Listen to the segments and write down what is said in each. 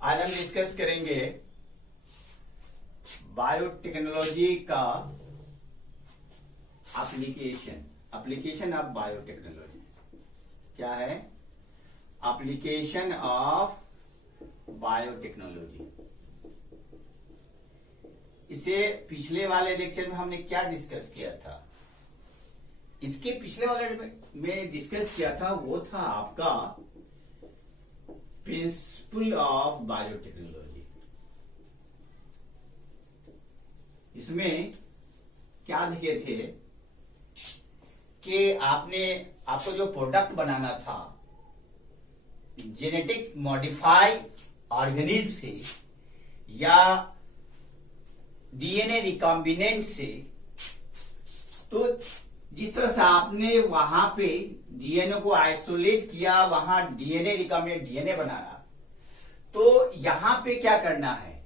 आज हम डिस्कस करेंगे बायोटेक्नोलॉजी का एप्लीकेशन ऑफ बायोटेक्नोलॉजी। क्या है? Application of biotechnology. इसे पिछले वाले लेक्चर में हमने क्या डिस्कस किया था? इसके पिछले वाले में डिस्कस किया था वो था आपका प्रिंसिपल ऑफ बायोटेक्नोलॉजी। इसमें क्या देखे थे कि आपको जो प्रोडक्ट बनाना था जेनेटिक मॉडिफाई ऑर्गेनिज्म से या डीएनए रिकॉम्बिनेंट से, तो जिस तरह से आपने वहां पे डीएनए को आइसोलेट किया, वहां डीएनए रिकॉम्बिनेंट डीएनए बनाया, तो यहां पे क्या करना है?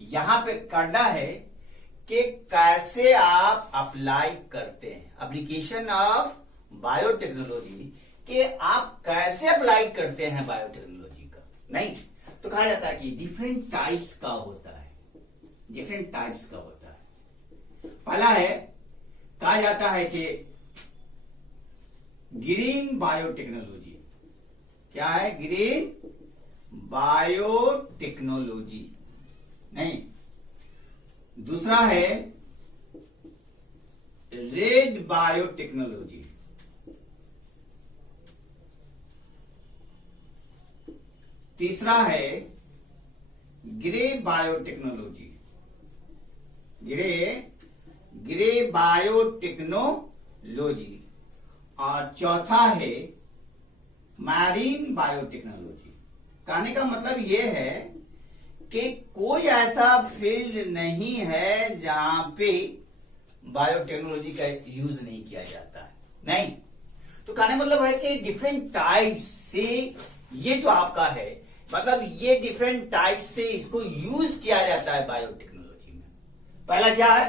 यहां पे करना है कि कैसे आप अप्लाई करते हैं एप्लीकेशन ऑफ बायोटेक्नोलॉजी, कि आप कैसे अप्लाई करते हैं बायोटेक्नोलॉजी का। नहीं तो कहा जाता है कि डिफरेंट टाइप्स का होता है, डिफरेंट टाइप्स का होता है। पहला है, कहा जाता है कि ग्रीन बायोटेक्नोलॉजी। क्या है? Green biotechnology. नहीं, दूसरा है रेड बायोटेक्नोलॉजी। तीसरा है ग्रे बायोटेक्नोलॉजी। Grey biotechnology. और चौथा है मैरीन बायोटेक्नोलॉजी। कहने का मतलब यह है कि कोई ऐसा फील्ड नहीं है जहां पे बायोटेक्नोलॉजी का यूज नहीं किया जाता है। नहीं तो कहने मतलब है कि डिफरेंट टाइप्स से ये जो आपका है, मतलब ये डिफरेंट टाइप से इसको यूज किया जाता है बायोटेक्नोलॉजी में। पहला क्या है?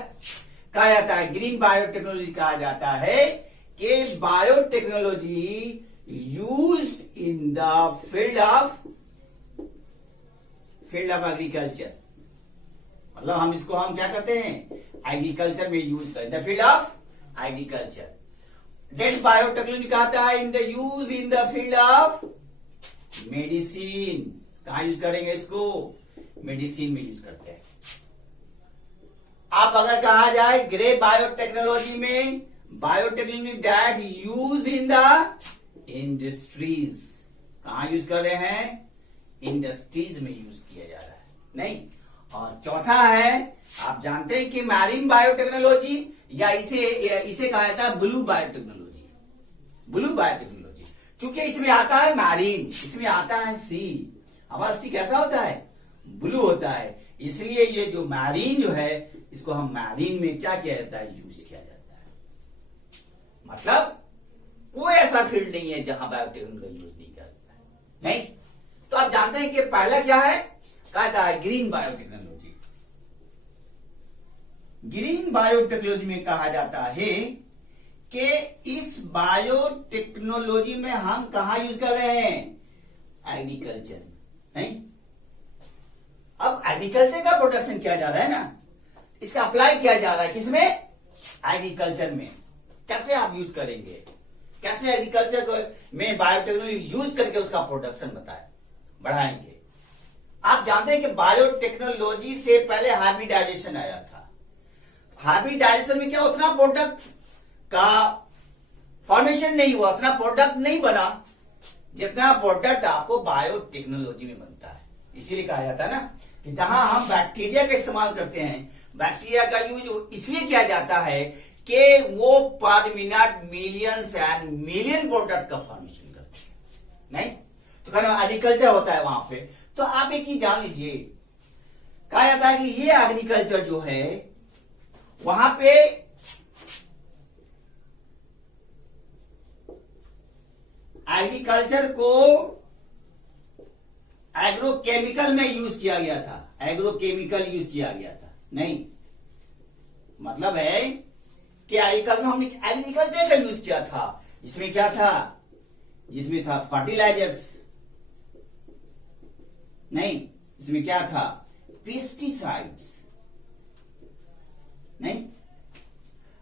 कहा जाता है ग्रीन बायोटेक्नोलॉजी। कहा जाता है कि biotechnology used in the field of agriculture. मतलब हम क्या करते हैं? एग्रीकल्चर में यूज करें, the field of agriculture. Then biotechnology कहता है in the use in the field of medicine. कहां यूज करेंगे इसको? मेडिसिन में यूज करते हैं। आप अगर कहा जाए ग्रे बायोटेक्नोलॉजी में, biotechnology that use in the industries. कहां यूज कर रहे हैं? इंडस्ट्रीज में यूज किया जा रहा है। नहीं, और चौथा है, आप जानते हैं कि मैरीन बायोटेक्नोलॉजी, या इसे कहा जाता है ब्लू बायोटेक्नोलॉजी। ब्लू बायोटेक्नोलॉजी चूंकि इसमें आता है मैरीन, इसमें आता है सी। हमारा सी कैसा होता है? ब्लू होता है। इसलिए ये जो मैरीन जो है, इसको हम मैरीन में क्या किया जाता है? यूज किया जाता है। मतलब कोई ऐसा फील्ड नहीं है जहां बायोटेक्नोलॉजी यूज नहीं किया जाता है। नहीं तो आप जानते हैं कि पहला क्या है? कहा जाता है ग्रीन बायोटेक्नोलॉजी। ग्रीन बायोटेक्नोलॉजी में कहा जाता है कि इस बायोटेक्नोलॉजी में हम कहा यूज कर रहे हैं? एग्रीकल्चर। नहीं, अब एग्रीकल्चर का प्रोडक्शन किया जा रहा है ना, इसका अप्लाई किया जा रहा है किसमें? एग्रीकल्चर में। कैसे आप यूज करेंगे? कैसे एग्रीकल्चर में बायोटेक्नोलॉजी यूज करके उसका प्रोडक्शन बढ़ाएंगे? आप जानते हैं कि बायोटेक्नोलॉजी से पहले हाइब्रिडाइजेशन आया था। हाइब्रिडाइजेशन में क्या, उतना प्रोडक्ट का फॉर्मेशन नहीं हुआ, उतना प्रोडक्ट नहीं बना जितना प्रोडक्ट आपको बायोटेक्नोलॉजी में बनता है। इसीलिए कहा जाता है ना कि जहां हम बैक्टीरिया का इस्तेमाल करते हैं, बैक्टीरिया का यूज इसलिए किया जाता है कि वो पर minute millions and million product का फॉर्मेशन कर सके। नहीं तो कहना एग्रीकल्चर होता है वहां पे। तो आप एक चीज जान लीजिए, कहा जाता है कि ये एग्रीकल्चर जो है वहां पे एग्रीकल्चर को एग्रोकेमिकल में यूज किया गया था। एग्रोकेमिकल यूज किया गया था। नहीं मतलब है कि एग्रीकल्चर में हमने एग्रीकल्चर का यूज किया था, जिसमें क्या था? जिसमें था फर्टिलाइजर्स, नहीं इसमें क्या था, पेस्टिसाइड्स। नहीं,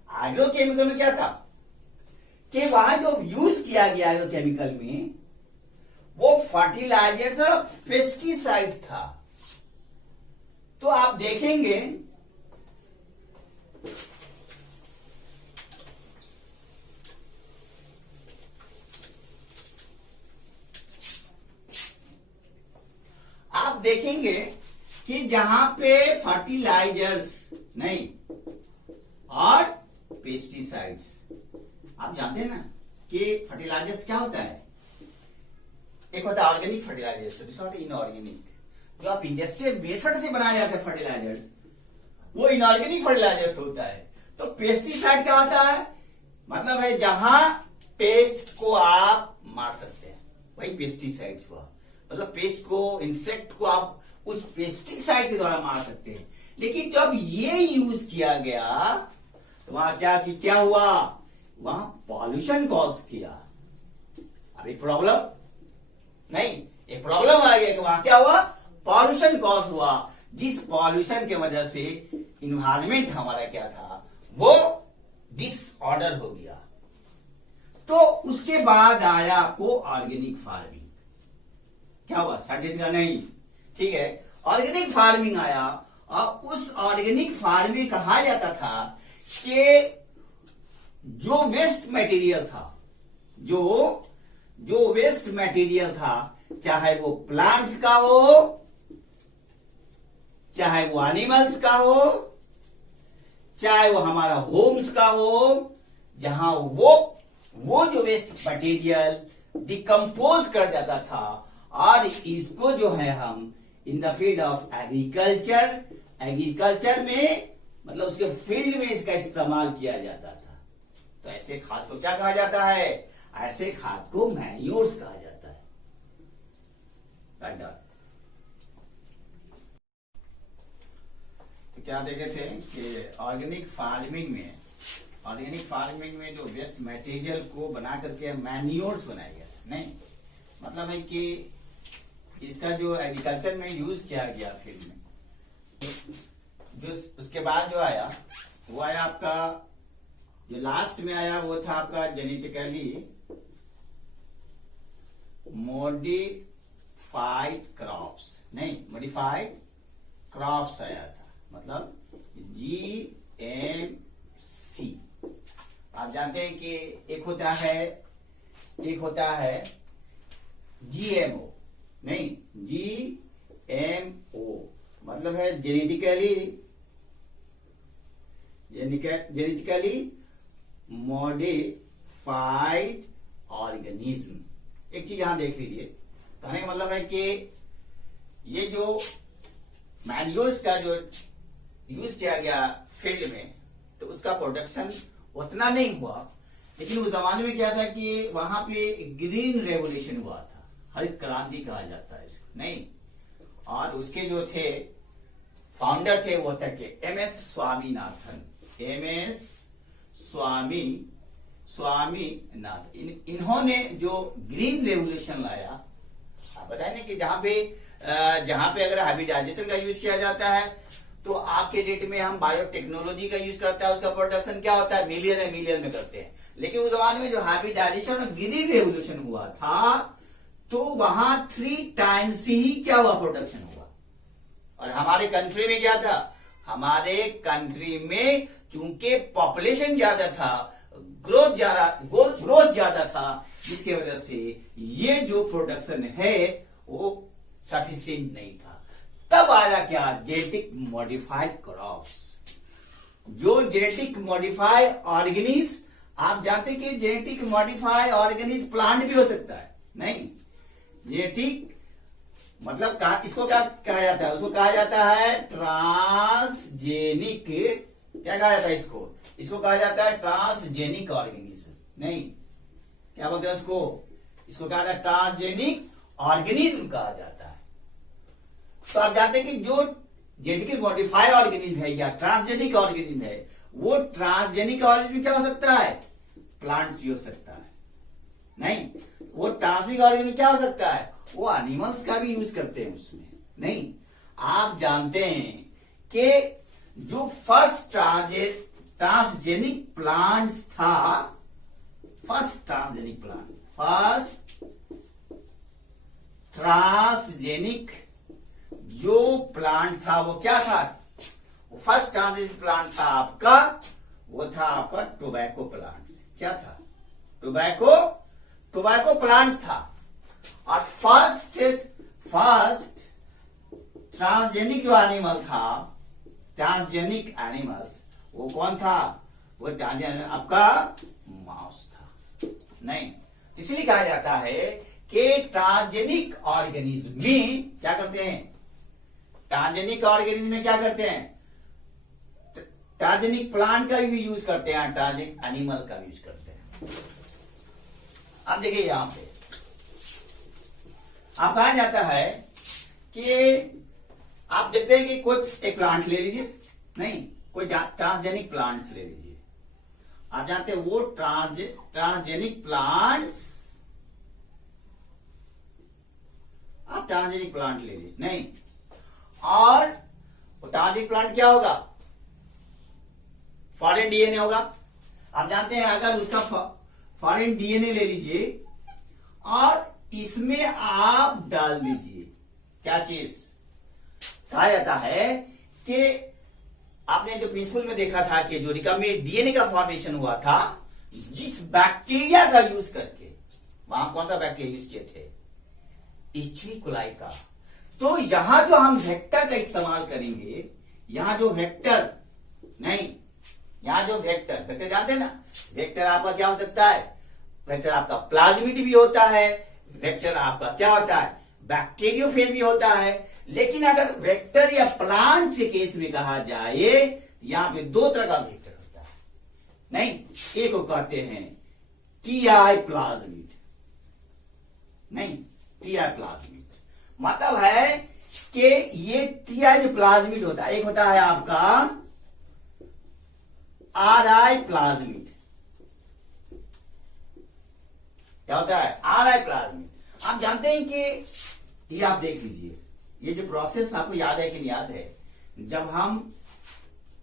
एग्रोकेमिकल में क्या था कि वहां जो यूज किया गया एग्रोकेमिकल में वो फर्टिलाइजर्स और पेस्टिसाइड्स था। तो आप देखेंगे कि जहां पे फर्टिलाइजर्स नहीं और पेस्टिसाइड्स, आप जानते हैं ना कि फर्टिलाइजर्स क्या होता है, एक होता है ऑर्गेनिक फर्टिलाइजर्स, दूसरा होता है इनऑर्गेनिक। जो आप इंडस्ट्रियल मेथड से बनाए जाते हैं फर्टिलाइजर्स, वो इनऑर्गेनिक फर्टिलाइजर्स होता है। तो पेस्टिसाइड क्या होता है, मतलब है जहां पेस्ट को आप मार सकते हैं, वही पेस्टिसाइड्स हुआ। मतलब पेस्ट को, इंसेक्ट को आप उस पेस्टिसाइड के द्वारा मार सकते हैं। लेकिन जब ये यूज किया गया तो वहां क्या हुआ, वहां पॉल्यूशन कॉज किया। अब एक प्रॉब्लम नहीं, एक प्रॉब्लम आ गया कि वहां क्या हुआ, पॉल्यूशन कॉज हुआ, जिस पॉल्यूशन की वजह से इन्वायरमेंट हमारा क्या था, वो डिसऑर्डर हो गया। तो उसके बाद आया आपको ऑर्गेनिक फार्मिंग। क्या हुआ, साइंटिस्ट का नहीं, ठीक है, ऑर्गेनिक फार्मिंग आया। और उस ऑर्गेनिक फार्मिंग में कहा जाता था कि जो वेस्ट मटेरियल था, जो वेस्ट मटेरियल था, चाहे वो प्लांट्स का हो, चाहे वो एनिमल्स का हो, चाहे वो हमारा होम्स का हो, जहां वो जो वेस्ट मटेरियल डिकम्पोज कर जाता था, और इसको जो है हम इन द फील्ड ऑफ एग्रीकल्चर में, मतलब उसके फील्ड में इसका इस्तेमाल किया जाता था। तो ऐसे खाद को क्या कहा जाता है, ऐसे खाद को मैन्योर्स कहा जाता है। तो क्या देखे थे कि ऑर्गेनिक फार्मिंग में जो वेस्ट मटेरियल को बना करके मैन्योर्स बनाया गया, नहीं मतलब है कि इसका जो एग्रीकल्चर में यूज किया गया फील्ड में, जो उसके बाद जो आया वो आया आपका, जो लास्ट में आया वो था आपका जेनेटिकली मॉडिफाइड क्रॉप्स, नहीं मॉडिफाइड क्रॉप्स आया था, मतलब GMC। आप जानते हैं कि एक होता है GMO, नहीं GMO मतलब है जेनेटिकली मॉडिफाइड ऑर्गेनिज्म। एक चीज यहां देख लीजिए, कहने का मतलब है कि ये जो मैन्योर्स का जो यूज किया गया फील्ड में, तो उसका प्रोडक्शन उतना नहीं हुआ। लेकिन उस जमाने में क्या था कि वहां पे ग्रीन रेवोल्यूशन हुआ था, हरित क्रांति कहा जाता है इसको, नहीं। और उसके जो थे फाउंडर थे वो थे कि MS स्वामीनाथन। इन्होंने जो ग्रीन रेवोल्यूशन लाया, आप बताए ना कि जहां पे अगर हाइब्रिडाइजेशन का यूज किया जाता है तो आज के डेट में हम बायोटेक्नोलॉजी का यूज करते हैं, उसका प्रोडक्शन क्या होता है, मिलियन में करते हैं। लेकिन उस जमाने में जो हाइब्रिडाइजेशन और ग्रीन रेवोल्यूशन हुआ था, तो वहां 3 टाइम्स ही क्या हुआ, प्रोडक्शन हुआ। और हमारे कंट्री में क्या था, हमारे कंट्री में चूंकि पॉपुलेशन ज्यादा था, ग्रोथ ज्यादा था, जिसकी वजह से ये जो प्रोडक्शन है वो सफिशिएंट नहीं था। तब आया क्या, जेनेटिक मॉडिफाइड क्रॉप्स, जो जेनेटिक मॉडिफाइड ऑर्गेनिज्म। आप जानते हैं कि जेनेटिक मॉडिफाइड ऑर्गेनिज्म प्लांट भी हो सकता है, नहीं जेनेटिक मतलब इसको क्या कहा जाता है, उसको कहा जाता है ट्रांसजेनिक। क्या कहा जाता है इसको कहा जाता है ट्रांसजेनिक ऑर्गेनिज्म, नहीं क्या बोलते हैं इसको कहा जाता है ट्रांसजेनिक ऑर्गेनिज्म कहा जाता है। तो आप जानते हैं कि जो जेनेटिकली मॉडिफाइड ऑर्गेनिज्म है या ट्रांसजेनिक ऑर्गेनिज्म है, वो ट्रांसजेनिक ऑर्गेनिज्म क्या हो सकता है, प्लांट्स भी हो सकता है, नहीं वो ट्रांसजेनिक ऑर्गेनिज्म क्या हो सकता है, वो एनिमल्स का भी यूज करते हैं उसमें, नहीं आप जानते हैं कि जो फर्स्ट ट्रांसजेनिक प्लांट्स था, फर्स्ट ट्रांसजेनिक जो प्लांट था वो क्या था? फर्स्ट ट्रांसजेनिक प्लांट था आपका, वो था आपका टोबैको प्लांट। क्या था? टोबैको प्लांट था। और फर्स्ट ट्रांसजेनिक जो एनिमल था, ट्रांसजेनिक एनिमल्स, वो कौन था? वो ट्रांसजेनिक आपका माउस था। नहीं, इसलिए कहा जाता है कि ट्रांसजेनिक ऑर्गेनिज्म में क्या करते हैं? ट्रांसजेनिक ऑर्गेनिज्म में क्या करते हैं? ट्रांसजेनिक प्लांट का भी यूज करते हैं, ट्रांसजेनिक एनिमल का भी यूज करते हैं। अब देखिए यहां पे आप कहा जाता है कि आप देखते हैं कि कुछ एक प्लांट ले लीजिए, नहीं कोई ट्रांसजेनिक प्लांट्स ले लीजिए। आप जानते हैं वो ट्रांसजेनिक प्लांट्स, आप ट्रांसजेनिक प्लांट ले लीजिए, नहीं, और वो ट्रांसजेनिक प्लांट क्या होगा? फॉरेन डीएनए होगा। आप जानते हैं अगर उसका फॉरेन डीएनए ले लीजिए और इसमें आप डाल दीजिए क्या चीज? कहा जाता है कि आपने जो प्रिंसिपल में देखा था कि जो रिकम्बिनेंट डीएनए का फॉर्मेशन हुआ था, जिस बैक्टीरिया का यूज करके, वहां कौन सा बैक्टीरिया यूज किए थे? इच्छी कुलाई का। तो यहां जो हम वेक्टर का इस्तेमाल करेंगे, यहां जो वेक्टर, नहीं, यहां जो वेक्टर जानते हैं ना, वेक्टर आपका क्या हो सकता है? वेक्टर आपका प्लाज्मिड भी होता है, वेक्टर आपका क्या होता है? बैक्टीरियोफेज भी होता है। लेकिन अगर वेक्टर या प्लांट के केस में कहा जाए, यहां पे दो तरह का वेक्टर होता है। नहीं, एक को कहते हैं टीआई प्लाज्मिड, नहीं, टीआई प्लाज्मिड मतलब है कि ये टीआई जो प्लाज्मिड होता है, एक होता है आपका आरआई प्लाज्मिड। क्या होता है? RI plasmid. आप जानते हैं कि ये आप देख लीजिए, ये जो प्रोसेस आपको याद है कि नहीं याद है? जब हम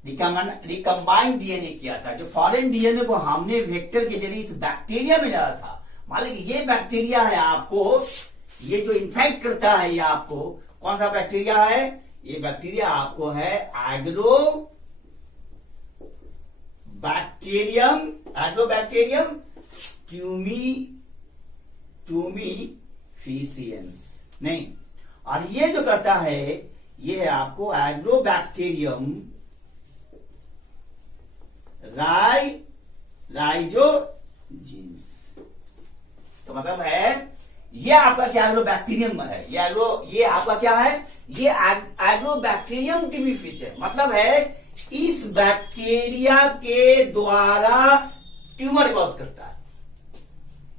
रिकम्बाइंड डीएनए किया था, जो फॉरेन डीएनए को हमने वेक्टर के जरिए इस बैक्टीरिया में डाला था। मान लीजिए ये बैक्टीरिया है, आपको ये जो इन्फेक्ट करता है, ये आपको कौन सा बैक्टीरिया है? ये बैक्टीरिया आपको है एग्रोबैक्टीरियम ट्यूमीफिशियंस, नहीं, और ये जो करता है ये है आपको एग्रोबैक्टीरियम राइजोजीन्स। तो मतलब है ये आपका क्या एग्रोबैक्टीरियम है, ये आपका क्या है? ये एग्रोबैक्टीरियम ट्यूमीफिशियंस मतलब है इस बैक्टीरिया के द्वारा ट्यूमर कॉज करता है।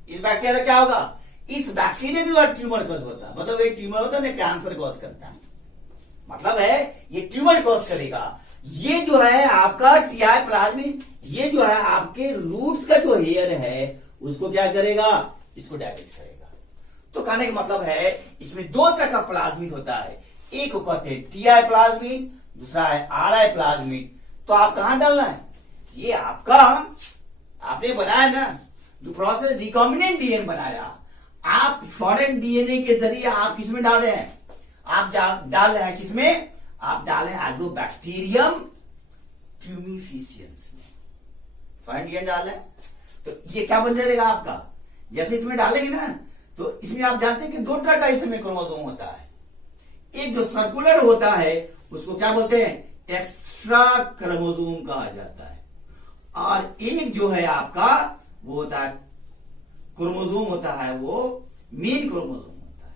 इस बैक्टीरिया क्या होगा? इस बैक्टीरिया के द्वारा ट्यूमर कॉज होता है, मतलब एक ट्यूमर होता है ना, कैंसर कॉज करता है, मतलब है ये ट्यूमर कॉज करेगा। ये जो है आपका टीआई प्लाज्मिड, ये जो है आपके रूट्स का जो हेयर है उसको क्या करेगा? इसको डैमेज करेगा। तो कहने का मतलब है इसमें दो तरह का प्लाज्मिड होता है, एक को कहते हैं टीआई प्लाज्मिड, दूसरा है आरआई प्लाज्मिड। तो आप कहां डालना है? ये आपका आपने बनाया ना, जो प्रोसेस रिकॉम्बिनेंट डीएनए बनाया, आप फॉरेन डीएनए के जरिए आप किसमें डाल रहे हैं? आप डाल रहे हैं किसमें? आप डाल रहे हैं एग्रोबैक्टीरियम ट्यूमीफिशियंस में, फॉरेन डीएनए डाल रहे हैं। तो ये क्या बन जाएगा आपका? जैसे इसमें डालेंगे ना, तो इसमें आप जानते हैं कि दो तरह का इसमें क्रोमोसोम होता है। एक जो सर्कुलर होता है उसको क्या बोलते हैं? एक्स्ट्रा क्रोमोसोम कहा जाता है, और एक जो है आपका वो होता है क्रोमोसोम होता है, वो मेन क्रोमोसोम होता है।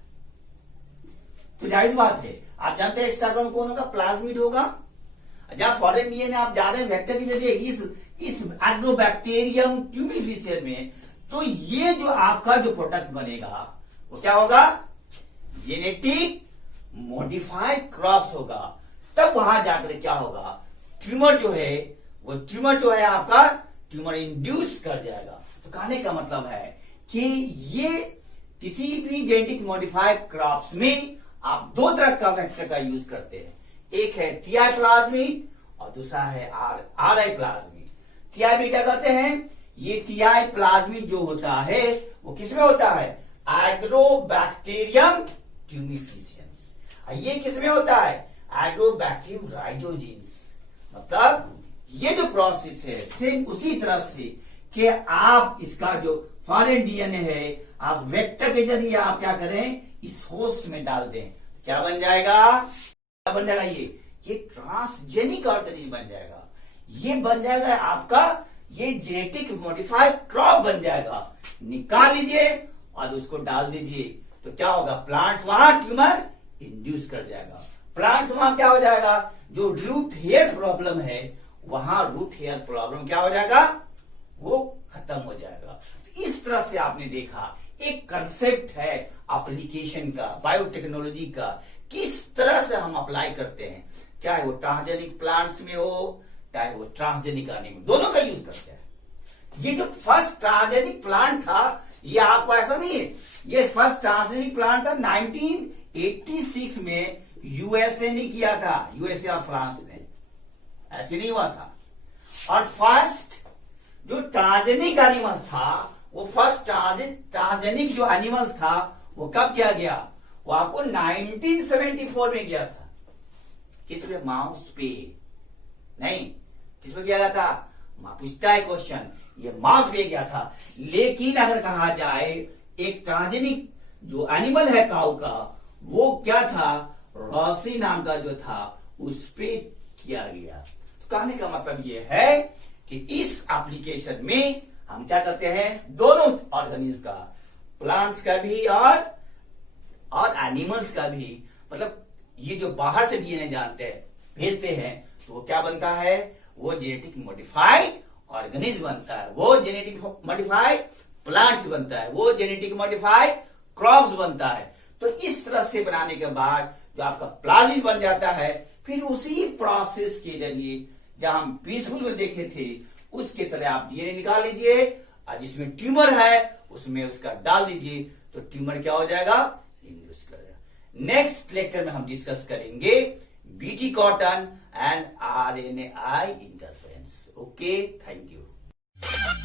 तो जाहिर बात है आप जानते हैं एक्स्ट्रा क्रोमोसोम कौन होगा? प्लाज्मिड होगा। जब फॉरेन डीएनए आप जा रहे हैं वेक्टर के जरिए इस एग्रोबैक्टीरियम ट्यूमीफिशियंस में, तो ये जो आपका जो प्रोडक्ट बनेगा वो क्या होगा? जेनेटिक मॉडिफाइड क्रॉप्स होगा। तब वहां जाकर क्या होगा? ट्यूमर जो है आपका ट्यूमर इंड्यूस कर जाएगा। तो कहने का मतलब है कि ये किसी भी जेनेटिक मॉडिफाइड क्रॉप्स में आप दो तरह का वेक्टर का यूज करते हैं, एक है टीआई प्लाज्मिड और दूसरा है आरआई प्लाज्मिड। टीआई में क्या कहते हैं, ये टीआई प्लाज्मिड जो होता है वो किसमें होता है, एग्रोबैक्टीरियम ट्यूमिफिशियंस। ये किसमें होता है, एग्रोबैक्टीरियम राइजोजीन्स। मतलब ये जो प्रोसेस है सेम उसी तरह से कि आप इसका जो फॉरेन डीएनए है आप वेक्टर के जरिए आप क्या करें, इस होस्ट में डाल दें, क्या बन जाएगा, क्या बन जाएगा, ये ट्रांसजेनिक ऑर्गेनिज्म बन जाएगा। ये बन जाएगा आपका ये जेनेटिक मॉडिफाइड क्रॉप बन जाएगा। निकाल लीजिए और उसको डाल दीजिए तो क्या होगा, प्लांट्स वहां ट्यूमर इंड्यूस कर जाएगा। प्लांट्स वहां क्या हो जाएगा, जो रूट हेयर प्रॉब्लम है वहां रूट हेयर प्रॉब्लम क्या हो जाएगा, वो खत्म हो जाएगा। इस तरह से आपने देखा एक कंसेप्ट है एप्लीकेशन का, बायोटेक्नोलॉजी का, किस तरह से हम अप्लाई करते हैं, चाहे वो ट्रांसजेनिक प्लांट्स में हो चाहे वो ट्रांसजेनिक एनिमल, दोनों का यूज करते हैं। ये जो फर्स्ट ट्रांसजेनिक प्लांट था ये आपको ऐसा नहीं है, ये फर्स्ट ट्रांसजेनिक प्लांट था 1986 में यूएसए ने किया था, यूएसए और फ्रांस ने, ऐसे नहीं हुआ था। और फर्स्ट जो ट्रांसजेनिक एनिमल था वो फर्स्ट ट्रांसजेनिक जो एनिमल्स था वो कब किया गया, वो आपको 1974 में किया था। किसमें, माउस पे नहीं, किसमें किया गया था, पूछता है क्वेश्चन, ये माउस पे गया था। लेकिन अगर कहा जाए एक ट्रांसजेनिक जो एनिमल है काऊ का, वो क्या था, रॉसी नाम का जो था उस पे किया गया। तो कहने का मतलब ये है कि इस एप्लीकेशन में हम क्या करते हैं, दोनों ऑर्गेनिज्म का, प्लांट्स का भी और एनिमल्स का भी, मतलब ये जो बाहर से डीएनए जानते हैं भेजते हैं तो वो क्या बनता है, वो जेनेटिक मॉडिफाइड ऑर्गेनिज्म बनता है, वो जेनेटिक मॉडिफाइड प्लांट्स बनता है, वो जेनेटिक मॉडिफाइड क्रॉप्स बनता है। तो इस तरह से बनाने के बाद जो आपका प्लाज्मिड बन जाता है, फिर उसी प्रोसेस के जरिए जहां हम पीसफुल में देखे थे उसके तरह आप डीएनए निकाल लीजिए और जिसमें ट्यूमर है उसमें उसका डाल दीजिए तो ट्यूमर क्या हो जाएगा, इंड्यूस कर जाएगा। नेक्स्ट लेक्चर में हम डिस्कस करेंगे BT cotton and RNAi interference. Okay, thank you.